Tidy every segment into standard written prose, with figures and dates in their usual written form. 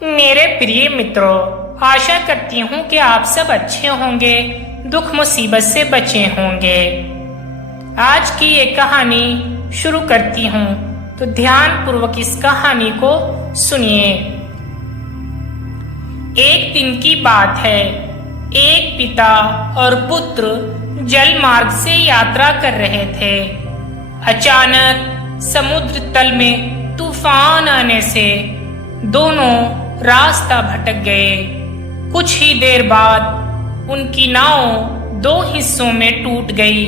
मेरे प्रिय मित्रों, आशा करती हूँ कि आप सब अच्छे होंगे, दुख मुसीबत से बचे होंगे। आज की ये कहानी शुरू करती हूँ, तो ध्यान पूर्वक इस कहानी को सुनिए। एक दिन की बात है, एक पिता और पुत्र जल मार्ग से यात्रा कर रहे थे। अचानक समुद्र तल में तूफान आने से दोनों रास्ता भटक गए। कुछ ही देर बाद उनकी नाव दो हिस्सों में टूट गई।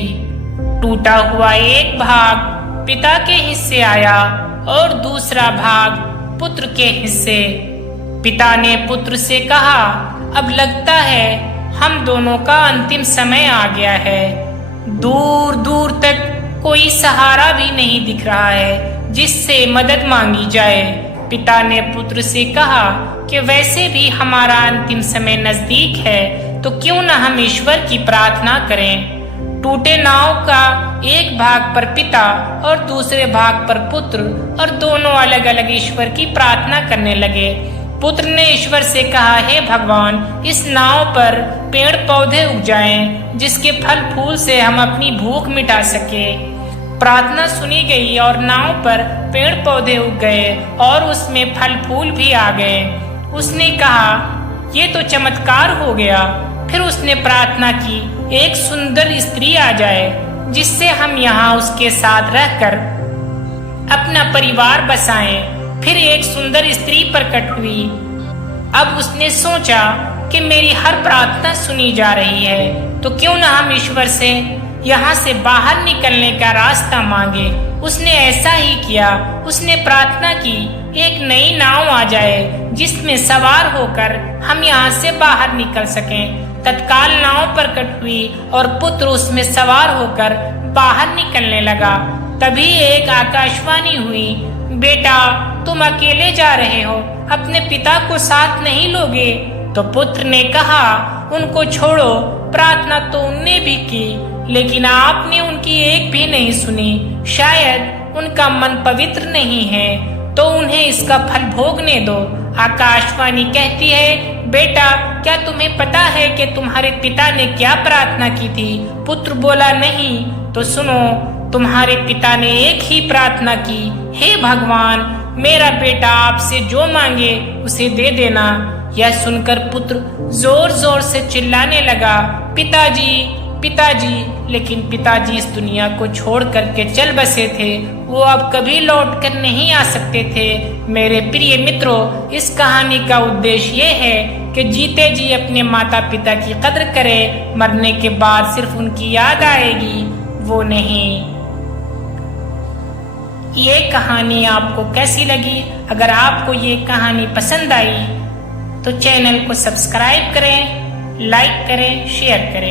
टूटा हुआ एक भाग पिता के हिस्से आया और दूसरा भाग पुत्र के हिस्से। पिता ने पुत्र से कहा, अब लगता है हम दोनों का अंतिम समय आ गया है। दूर दूर तक कोई सहारा भी नहीं दिख रहा है जिससे मदद मांगी जाए। पिता ने पुत्र से कहा कि वैसे भी हमारा अंतिम समय नजदीक है, तो क्यों न हम ईश्वर की प्रार्थना करें। टूटे नाव का एक भाग पर पिता और दूसरे भाग पर पुत्र, और दोनों अलग अलग ईश्वर की प्रार्थना करने लगे। पुत्र ने ईश्वर से कहा, हे भगवान, इस नाव पर पेड़ पौधे उग जाएं, जिसके फल फूल से हम अपनी भूख मिटा सके। प्रार्थना सुनी गई और नाव पर पेड़ पौधे उग गए और उसमें फल फूल भी आ गए। उसने कहा, ये तो चमत्कार हो गया। फिर उसने प्रार्थना की, एक सुंदर स्त्री आ जाए जिससे हम यहाँ उसके साथ रहकर अपना परिवार बसाएं। फिर एक सुंदर स्त्री प्रकट हुई। अब उसने सोचा कि मेरी हर प्रार्थना सुनी जा रही है, तो क्यों न हम ईश्वर से यहाँ से बाहर निकलने का रास्ता मांगे। उसने ऐसा ही किया। उसने प्रार्थना की, एक नई नाव आ जाए जिसमें सवार होकर हम यहाँ से बाहर निकल सकें। तत्काल नाव प्रकट हुई और पुत्र उसमें सवार होकर बाहर निकलने लगा। तभी एक आकाशवाणी हुई, बेटा तुम अकेले जा रहे हो, अपने पिता को साथ नहीं लोगे? तो पुत्र ने कहा, उनको छोड़ो, प्रार्थना तो उनने भी की, लेकिन आपने उनकी एक भी नहीं सुनी। शायद उनका मन पवित्र नहीं है, तो उन्हें इसका फल भोगने दो। आकाशवाणी कहती है, बेटा क्या तुम्हें पता है कि तुम्हारे पिता ने क्या प्रार्थना की थी? पुत्र बोला, नहीं। तो सुनो, तुम्हारे पिता ने एक ही प्रार्थना की, हे भगवान, मेरा बेटा आपसे जो मांगे उसे दे देना। यह सुनकर पुत्र जोर जोर से चिल्लाने लगा, पिताजी पिताजी। लेकिन पिताजी इस दुनिया को छोड़ करके चल बसे थे, वो अब कभी लौट कर नहीं आ सकते थे। मेरे प्रिय मित्रों, इस कहानी का उद्देश्य ये है कि जीते जी अपने माता पिता की कद्र करें, मरने के बाद सिर्फ उनकी याद आएगी, वो नहीं। ये कहानी आपको कैसी लगी? अगर आपको ये कहानी पसंद आई तो चैनल को सब्सक्राइब करें, लाइक करें, शेयर करें।